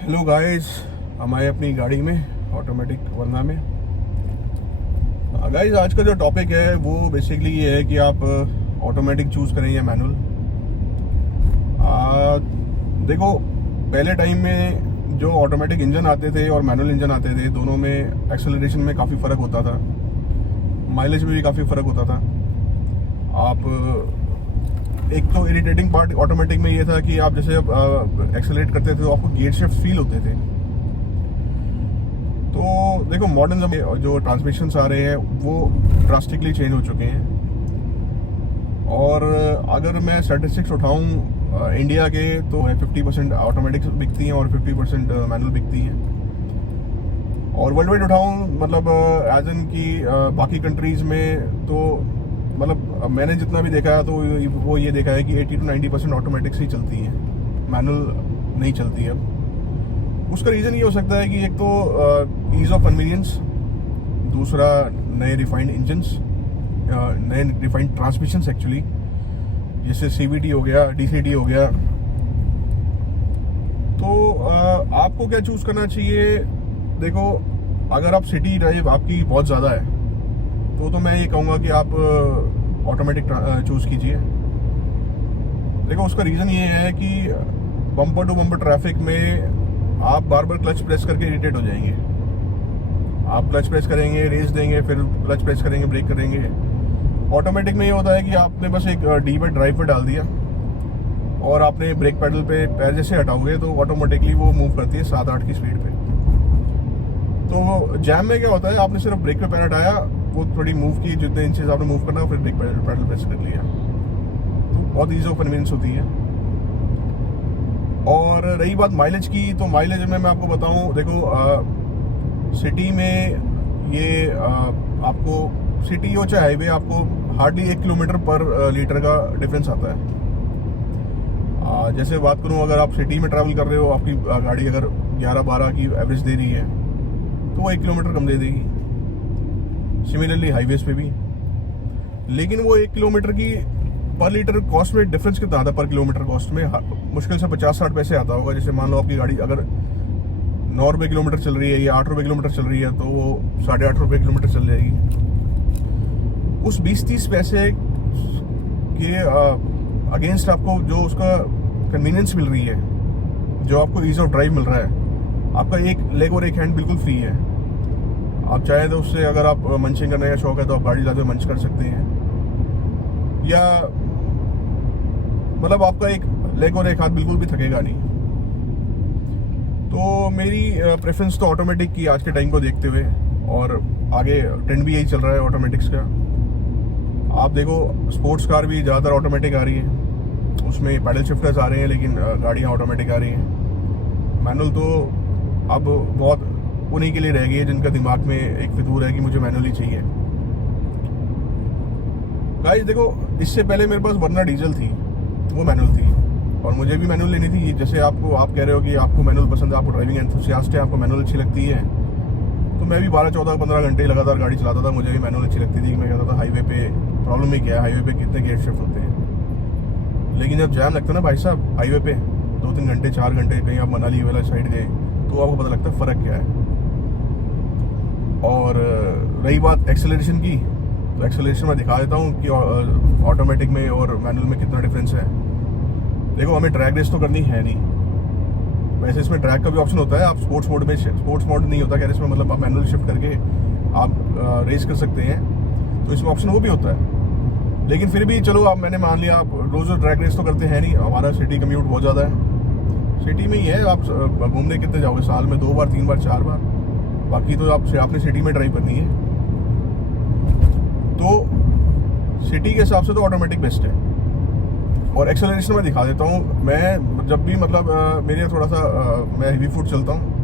Hello guys, हम आए अपनी गाड़ी में ऑटोमेटिक वरना में। गाइस, आज का जो टॉपिक है वो बेसिकली ये है कि आप ऑटोमेटिक चूज़ करें या मैनुअल। देखो, पहले टाइम में जो ऑटोमेटिक इंजन आते थे और मैनुअल इंजन आते थे, दोनों में एक्सेलरेशन में काफ़ी फ़र्क होता था, माइलेज में भी काफ़ी फ़र्क होता था। आप एक तो इरिटेटिंग पार्ट ऑटोमेटिक में ये था कि आप जैसे एक्सेलरेट करते थे तो आपको गियर शिफ्ट फील होते थे। तो देखो, मॉडर्न जो ट्रांसमिशंस आ रहे हैं वो ड्रास्टिकली चेंज हो चुके हैं। और अगर मैं स्टैटिस्टिक्स उठाऊं इंडिया के, तो 50% ऑटोमेटिक बिकती हैं और 50% मैनुअल बिकती हैं। और वर्ल्ड वाइड उठाऊं, मतलब एज इन की बाकी कंट्रीज़ में, तो मतलब मैंने जितना भी देखा है तो वो ये देखा है कि 80 to 90% ऑटोमेटिक्स ही चलती हैं, मैनुअल नहीं चलती है। उसका रीज़न ये हो सकता है कि एक तो ईज़ ऑफ कन्वीनियंस, दूसरा नए रिफाइंड इंजन्स, नए रिफाइंड ट्रांसमिशंस एक्चुअली, जैसे CVT हो गया, DCT हो गया। तो आपको क्या चूज़ करना चाहिए? देखो, अगर आप सिटी ड्राइव आपकी बहुत ज़्यादा है तो मैं ये कहूँगा कि आप ऑटोमेटिक चूज़ कीजिए। देखो, उसका रीज़न ये है कि बम्पर टू बम्पर ट्रैफिक में आप बार बार क्लच प्रेस करके इरिटेट हो जाएंगे। आप क्लच प्रेस करेंगे, रेस देंगे, फिर क्लच प्रेस करेंगे, ब्रेक करेंगे। ऑटोमेटिक में ये होता है कि आपने बस एक डी पे ड्राइव पे डाल दिया और आपने ब्रेक पैडल पे पैर जैसे हटाओगे तो ऑटोमेटिकली वो मूव करती है 7-8 की स्पीड पे। तो जैम में क्या होता है, आपने सिर्फ ब्रेक पे पैर हटाया, वो थोड़ी मूव की, जितने इंचेस आपने मूव करना, फिर ब्रेक पैडल प्रेस कर लिया। तो बहुत ईजी ऑफ कन्वीनियंस होती है। और रही बात माइलेज की, तो माइलेज में मैं आपको बताऊं, देखो सिटी में ये आपको सिटी हो चाहे हाईवे, आपको हार्डली 1 किलोमीटर पर लीटर का डिफरेंस आता है। जैसे बात करूं, अगर आप सिटी में ट्रैवल कर रहे हो, आपकी गाड़ी अगर 11-12 की एवरेज दे रही है तो वो 1 किलोमीटर कम दे देगी। सिमिलरली हाईवेज पे भी। लेकिन वो 1 किलोमीटर की पर लीटर कॉस्ट में डिफरेंस कितना आता है? पर किलोमीटर कॉस्ट में मुश्किल से 50-60 पैसे आता होगा। जैसे मान लो आपकी गाड़ी अगर 9 रुपये किलोमीटर चल रही है या 8 रुपये किलोमीटर चल रही है, तो वो 8.5 रुपये किलोमीटर चल जाएगी। उस 20-30 पैसे के अगेंस्ट आपको जो उसका कन्वीनियंस मिल रही है, जो आपको ईज ऑफ ड्राइव मिल रहा है, आपका एक लेग और एक हैंड बिल्कुल फ्री है। आप चाहे तो उससे, अगर आप मंचिंग करने का शौक है तो आप गाड़ी ज़्यादा मंच कर सकते हैं, या मतलब आपका एक लेग और एक हाथ बिल्कुल भी थकेगा नहीं। तो मेरी प्रेफरेंस तो ऑटोमेटिक की आज के टाइम को देखते हुए, और आगे ट्रेंड भी यही चल रहा है ऑटोमेटिक्स का। आप देखो, स्पोर्ट्स कार भी ज़्यादातर ऑटोमेटिक आ रही है, उसमें पैडल शिफ्टर्स आ रहे हैं, लेकिन गाड़ियाँ ऑटोमेटिक आ रही हैं। मैनुअल तो अब बहुत उन्हीं के लिए रह गई है जिनका दिमाग में एक फितूर है कि मुझे मैनुअल ही चाहिए। गाइस देखो, इससे पहले मेरे पास वरना डीजल थी, वो मैनुअल थी, और मुझे भी मैनुअल लेनी थी। जैसे आप कह रहे हो कि आपको मैनुअल पसंद है, आपको ड्राइविंग एंथुसियास्ट है, आपको मैनुअल अच्छी लगती है, तो मैं भी 12-14-15 घंटे लगातार गाड़ी चलाता था। मुझे भी मैनुअल अच्छी लगती थी। मैं कहता था हाईवे पे प्रॉब्लम ही क्या है, हाईवे पे कितने गियर शिफ्ट होते हैं। लेकिन जब जैम लगता है ना भाई साहब हाईवे पे, 2-3 घंटे 4 घंटे, कहीं आप मनाली वाला साइड गए, तो आपको पता लगता है फ़र्क क्या है। और रही बात एक्सेलरेशन की, तो एक्सेलरेशन मैं दिखा देता हूँ कि ऑटोमेटिक में और मैनुअल में कितना डिफरेंस है। देखो, हमें ड्रैग रेस तो करनी है नहीं। वैसे इसमें ड्रैग का भी ऑप्शन होता है। आप स्पोर्ट्स मोड में, स्पोर्ट्स मोड नहीं होता क्या इसमें, मतलब आप मैनुअल शिफ्ट करके आप रेस कर सकते हैं, तो इसमें ऑप्शन वो भी होता है। लेकिन फिर भी चलो, आप मैंने मान लिया, आप रोज़ ड्रैग रेस तो करते हैं नहीं। हमारा सिटी कम्यूट बहुत ज़्यादा है, सिटी में ही है। आप घूमने कितने जाओगे? साल में 2 बार 3 बार 4 बार, बाकी तो आपने सिटी में ड्राइव करनी है। तो सिटी के हिसाब से तो ऑटोमेटिक बेस्ट है। और एक्सेलरेशन में दिखा देता हूँ। मैं जब भी, मतलब मेरे थोड़ा सा मैं हेवी फुट चलता हूँ,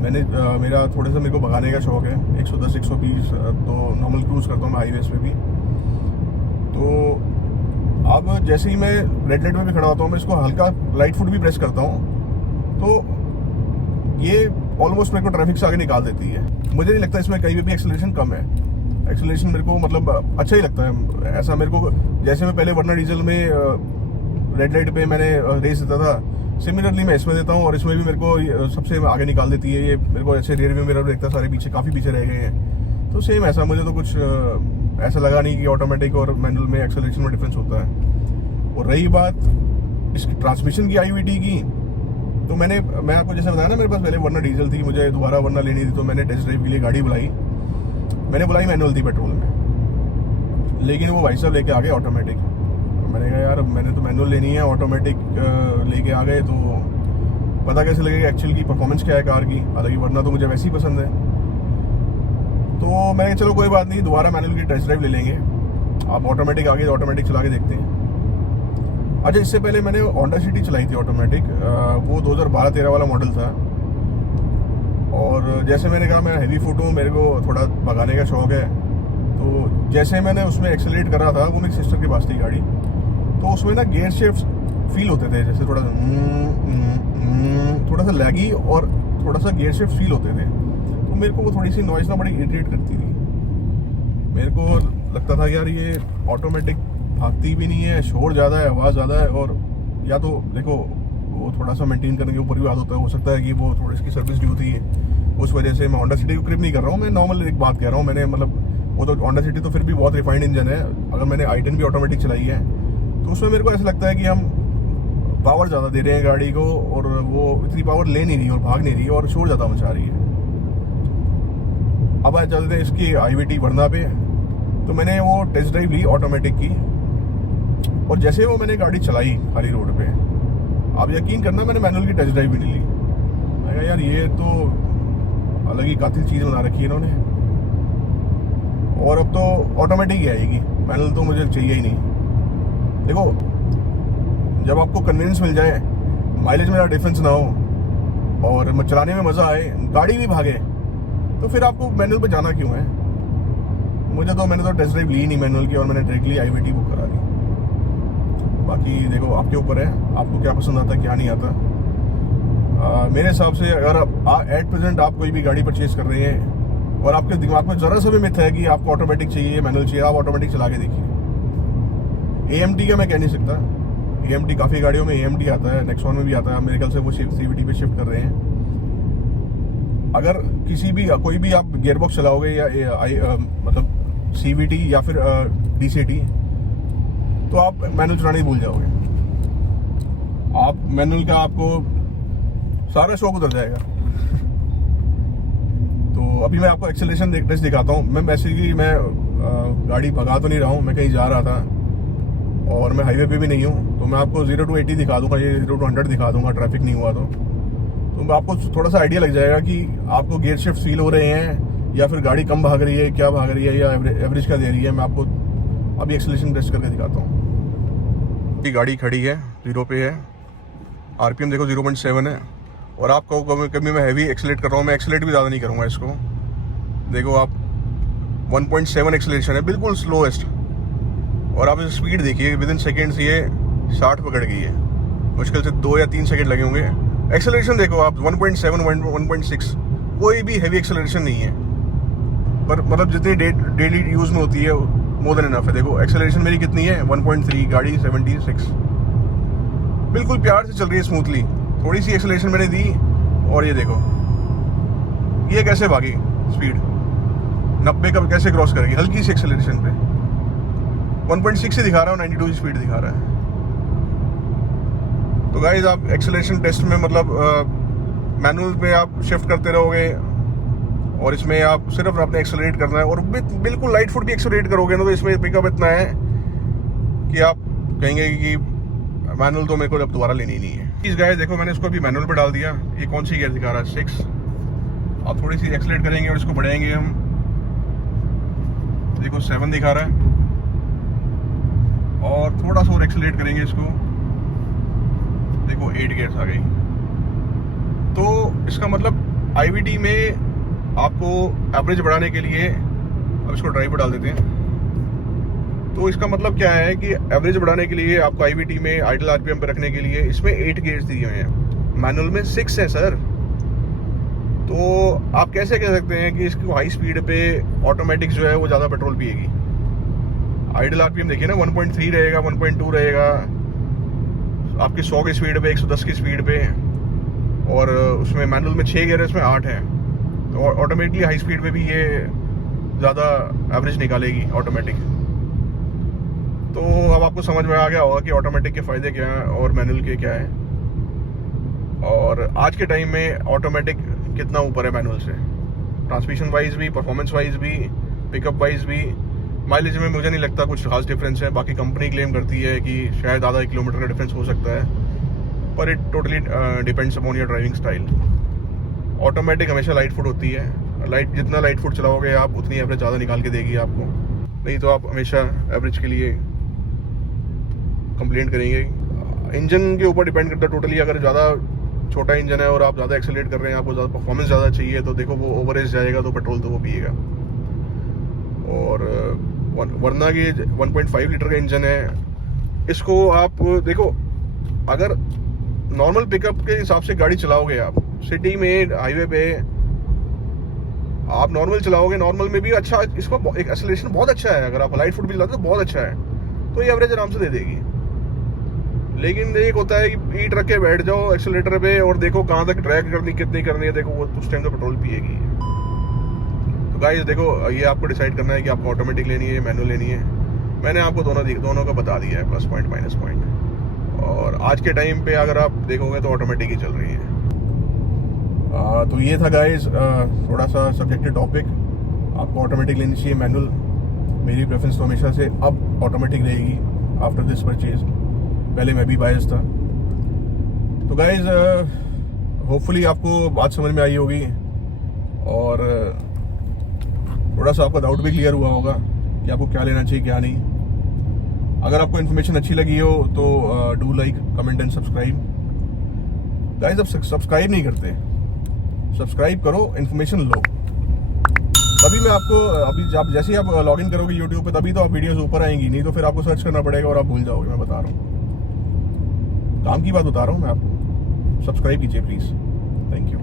मेरा थोड़ा सा मेरे को भगाने का शौक है, 110-120 तो नॉर्मल क्रूज करता हूँ मैं हाईवेज पे भी। तो अब जैसे ही मैं रेड लाइट में भी खड़ा होता हूँ, मैं इसको हल्का लाइट फुट भी प्रेस करता हूँ, तो ये ऑलमोस्ट मेरे को ट्रैफिक से आगे निकाल देती है। मुझे नहीं लगता इसमें कहीं भी एक्सेलरेशन कम है। एक्सेलरेशन मेरे को मतलब अच्छा ही लगता है। ऐसा मेरे को, जैसे मैं पहले वरना डीजल में रेड लाइट पे मैंने रेस देता था, सिमिलरली मैं इसमें देता हूँ और इसमें भी मेरे को सबसे आगे निकाल देती है ये, मेरे को ऐसे रियर व्यू मिरर देखता है सारे पीछे, काफ़ी पीछे रह गए हैं। तो सेम ऐसा मुझे तो कुछ ऐसा लगा नहीं कि ऑटोमेटिक और मैनुअल में एक्सेलरेशन में डिफरेंस होता है। और रही बात इसकी ट्रांसमिशन की IVT की, तो मैं आपको जैसे बताया ना, मेरे पास पहले वरना डीजल थी, मुझे दोबारा वरना लेनी थी, तो मैंने टेस्ट ड्राइव के लिए गाड़ी बुलाई। मैंने बुलाई मैनुअल थी पेट्रोल में, लेकिन वो भाई साहब लेके आ गए ऑटोमेटिक। तो मैंने कहा यार मैंने तो मैनुअल लेनी है, ऑटोमेटिक लेके आ गए, तो पता कैसे लगेगा एक्चुअल की परफॉर्मेंस क्या है कार की। हालांकि वरना तो मुझे वैसे ही पसंद है। तो मैंने चलो कोई बात नहीं, दोबारा मैनुअल की टेस्ट ड्राइव ले लेंगे। आप ऑटोमेटिक आगे ऑटोमेटिक चला के देखते हैं। अच्छा, इससे पहले मैंने होंडा सिटी चलाई थी ऑटोमेटिक, वो 2012-13 वाला मॉडल था। और जैसे मैंने कहा मैं हैवी फूट हूँ, मेरे को थोड़ा भगाने का शौक है, तो जैसे मैंने उसमें एक्सेलरेट करा था, वो मेरी सिस्टर के पास थी गाड़ी, तो उसमें ना गियर शिफ्ट फील होते थे, जैसे थोड़ा सा लैगी और थोड़ा सा गियर शिफ्ट फील होते थे। तो मेरे को वो थोड़ी सी नॉइज़ ना बड़ी इरिटेट करती थी। मेरे को लगता था यार ये ऑटोमेटिक भागती भी नहीं है, शोर ज़्यादा है, आवाज़ ज़्यादा है, और या तो देखो वो थोड़ा सा मेंटेन करने के ऊपर भी बात होता है। हो सकता है कि वो थोड़ी इसकी सर्विस ड्यू थी, उस वजह से। मैं होंडा सिटी को क्रिप नहीं कर रहा हूँ, मैं नॉर्मल एक बात कह रहा हूँ। मैंने मतलब वो तो होंडा सिटी तो फिर भी बहुत रिफाइंड इंजन है। अगर मैंने i10 भी ऑटोमेटिक चलाई है, तो उसमें मेरे को ऐसा लगता है कि हम पावर ज़्यादा दे रहे हैं गाड़ी को, और वो इतनी पावर ले नहीं रही और भाग नहीं रही और शोर ज़्यादा मचा रही है। अब आज चलते हैं इसकी IVT वरना पे। तो मैंने वो टेस्ट ड्राइव ली ऑटोमेटिक की, और जैसे वो मैंने गाड़ी चलाई खाली रोड पे, आप यकीन करना मैंने मैनुअल की टेस्ट ड्राइव भी नहीं ली। मैं कहा यार ये तो अलग ही कातिल चीज़ बना रखी है इन्होंने, और अब तो ऑटोमेटिक ही आएगी, मैनुअल तो मुझे चाहिए ही नहीं। देखो, जब आपको कन्वीनियंस मिल जाए, माइलेज में ज़्यादा डिफरेंस ना हो और चलाने में मज़ा आए, गाड़ी भी भागे, तो फिर आपको मैनुअल पे जाना क्यों है। मैंने तो टेस्ट ड्राइव ली नहीं मैनुअल की, और मैंने डायरेक्टली IVT बुक करा दी। बाकी देखो आपके ऊपर है, आपको क्या पसंद आता है क्या नहीं आता। मेरे हिसाब से अगर आप एट प्रेजेंट आप कोई भी गाड़ी परचेज कर रहे हैं और आपके दिमाग में ज़रा सा भी मिथ है कि आपको ऑटोमेटिक चाहिए मैनुअल चाहिए, आप ऑटोमेटिक चला के देखिए। AMT का मैं कह नहीं सकता, AMT काफ़ी गाड़ियों में AMT आता है, नेक्सॉन में भी आता है, मेरे ख्याल से वो CVT पे शिफ्ट कर रहे हैं। अगर कोई भी आप गियरबॉक्स चलाओगे या मतलब CVT या फिर DCT, तो आप मैनुअल चलाने ही भूल जाओगे। आप मैनुअल का आपको सारा शौक उतर जाएगा। तो अभी मैं आपको एक्सेलरेशन टेस्ट दिखाता हूँ। मैं बेसिकली गाड़ी भगा तो नहीं रहा हूँ, मैं कहीं जा रहा था और मैं हाईवे पे भी नहीं हूँ, तो मैं आपको 0 to 80 दिखा दूंगा, ये 0 to 100 दिखा दूंगा, ट्रैफिक नहीं हुआ तो आपको थोड़ा सा आइडिया लग जाएगा कि आपको गियर शिफ्ट फील हो रहे हैं या फिर गाड़ी कम भाग रही है, क्या भाग रही है, या एवरेज क्या दे रही है। मैं आपको अभी एक्सेलरेशन टेस्ट करके दिखाता हूँ। ये गाड़ी खड़ी है, 0 पे है, RPM देखो 0.7 है, और आप कहो कभी मैं हैवी एक्सेलेट कर रहा हूँ, मैं एक्सेलेट भी ज़्यादा नहीं करूँगा इसको। देखो आप 1.7 एक्सेलरेशन है, बिल्कुल स्लोएस्ट, और आप स्पीड देखिए, विद इन सेकेंड्स ये 60 पकड़ गई है। मुश्किल से 2 या 3 सेकेंड लगे होंगे। एक्सेलरेशन देखो आप 1.7, 1.6, कोई भी हैवी एक्सेलरेशन नहीं है, पर मतलब जितनी डेली यूज़ में होती है मोर देन इनफ है। देखो एक्सेलरेशन मेरी कितनी है, 1.3, गाड़ी 76, बिल्कुल प्यार से चल रही है स्मूथली। थोड़ी सी एक्सेलरेशन मैंने दी और ये देखो ये कैसे भागी, स्पीड 90 का कैसे क्रॉस करेगी हल्की सी एक्सेलरेशन पे। 1.6 ही दिखा रहा हूँ, 92 की स्पीड दिखा रहा है। तो गाइस आप एक्सेलरेशन टेस्ट में मतलब मैनुअल पे आप शिफ्ट करते रहोगे, और इसमें आप सिर्फ आपने एक्सेलरेट करना है, और बिल्कुल लाइट फुट भी एक्सेलरेट करोगे ना, तो इसमें पिकअप इतना है कि आप कहेंगे कि मैनुअल तो मेरे को अब दोबारा लेनी नहीं है। इस गाइस देखो मैंने इसको अभी मैनुअल पे डाल दिया, ये कौन सी गियर दिखा रहा है, 6। आप थोड़ी सी एक्सेलरेट करेंगे और इसको बढ़ाएंगे हम, देखो 7 दिखा रहा है, और थोड़ा सा और एक्सेलरेट करेंगे इसको, देखो 8 गियर्स आ गई। तो इसका मतलब IVT में आपको एवरेज बढ़ाने के लिए, अब इसको ड्राइव पर डाल देते हैं, तो इसका मतलब क्या है कि एवरेज बढ़ाने के लिए आपको IVT में आइडल RPM पे रखने के लिए इसमें 8 गियर्स दिए हुए हैं, मैनुअल में 6 है सर। तो आप कैसे कह सकते हैं कि इसको हाई स्पीड पे ऑटोमेटिक जो है वो ज़्यादा पेट्रोल पिएगी। आइडल RPM देखिए ना, 1.3 रहेगा, 1.2 रहेगा, आपकी 100 की स्पीड पे, 110 की स्पीड पे, और उसमें मैनुअल में 6 गियर है, इसमें 8 है। तो ऑटोमेटिकली हाई स्पीड पे भी ये ज़्यादा एवरेज निकालेगी ऑटोमेटिक। तो अब आपको समझ में आ गया होगा कि ऑटोमेटिक के फ़ायदे क्या हैं और मैनुअल के क्या हैं, और आज के टाइम में ऑटोमेटिक कितना ऊपर है मैनुअल से, ट्रांसमिशन वाइज भी, परफॉर्मेंस वाइज भी, पिकअप वाइज भी। माइलेज में मुझे नहीं लगता कुछ खास डिफरेंस है। बाकी कंपनी क्लेम करती है कि शायद आधा किलोमीटर का डिफरेंस हो सकता है, पर it totally depends upon your driving style. Automatic हमेशा लाइट फुट होती है, जितना लाइट फुट चलाओगे आप उतनी एवरेज ज़्यादा निकाल के देगी आपको, नहीं तो आप हमेशा एवरेज के लिए कंप्लेंट करेंगे। इंजन के ऊपर डिपेंड करता है टोटली। अगर ज़्यादा छोटा इंजन है और आप ज़्यादा एक्सेलरेट कर रहे हैं, आपको ज़्यादा परफॉर्मेंस ज़्यादा चाहिए, तो देखो वो ओवर एज जाएगा तो पेट्रोल तो वो पिएगा। और वरना कि 1.5 लीटर का इंजन है, इसको आप देखो, अगर नॉर्मल पिकअप के हिसाब से गाड़ी चलाओगे आप सिटी में, हाईवे पे आप नॉर्मल चलाओगे, नॉर्मल में भी अच्छा, इसको एक एक्सेलरेशन बहुत अच्छा है। अगर आप लाइट फुट भी चलाते हो तो बहुत अच्छा है, तो ये एवरेज आराम से दे देगी। लेकिन एक होता है कि पीठ रख के बैठ जाओ एक्सेलरेटर पे और देखो कहाँ तक ड्रैग करनी, कितनी करनी है, देखो वो उस टाइम तो पेट्रोल पिएगी। तो गाइस देखो, ये आपको डिसाइड करना है कि आपको ऑटोमेटिक लेनी है, मैनुअल लेनी है। मैंने आपको दोनों का बता दिया है, प्लस पॉइंट माइनस पॉइंट। और आज के टाइम पे अगर आप देखोगे तो ऑटोमेटिक ही चल रही है। तो ये था गाइस थोड़ा सा सब्जेक्टिव टॉपिक। आपको ऑटोमेटिक लेनी चाहिए, मैनुअल। मेरी प्रेफरेंस तो हमेशा से अब ऑटोमेटिक रहेगी आफ्टर दिस परचेज। पहले मैं भी बायस था। तो गाइज होपफुली आपको बात समझ में आई होगी, और थोड़ा सा आपका डाउट भी क्लियर हुआ होगा कि आपको क्या लेना चाहिए क्या नहीं। अगर आपको इन्फॉर्मेशन अच्छी लगी हो तो do like, comment and subscribe. Guys अब सब्सक्राइब नहीं करते, सब्सक्राइब करो, इन्फॉर्मेशन लो, तभी मैं आपको, अभी आप जैसे ही आप लॉग इन करोगे यूट्यूब पे तभी तो आप वीडियोस ऊपर आएंगी, नहीं तो फिर आपको सर्च करना पड़ेगा और आप भूल जाओगे। मैं बता रहा हूँ, काम की बात बता रहा हूँ मैं आपको। सब्सक्राइब कीजिए प्लीज़, थैंक यू।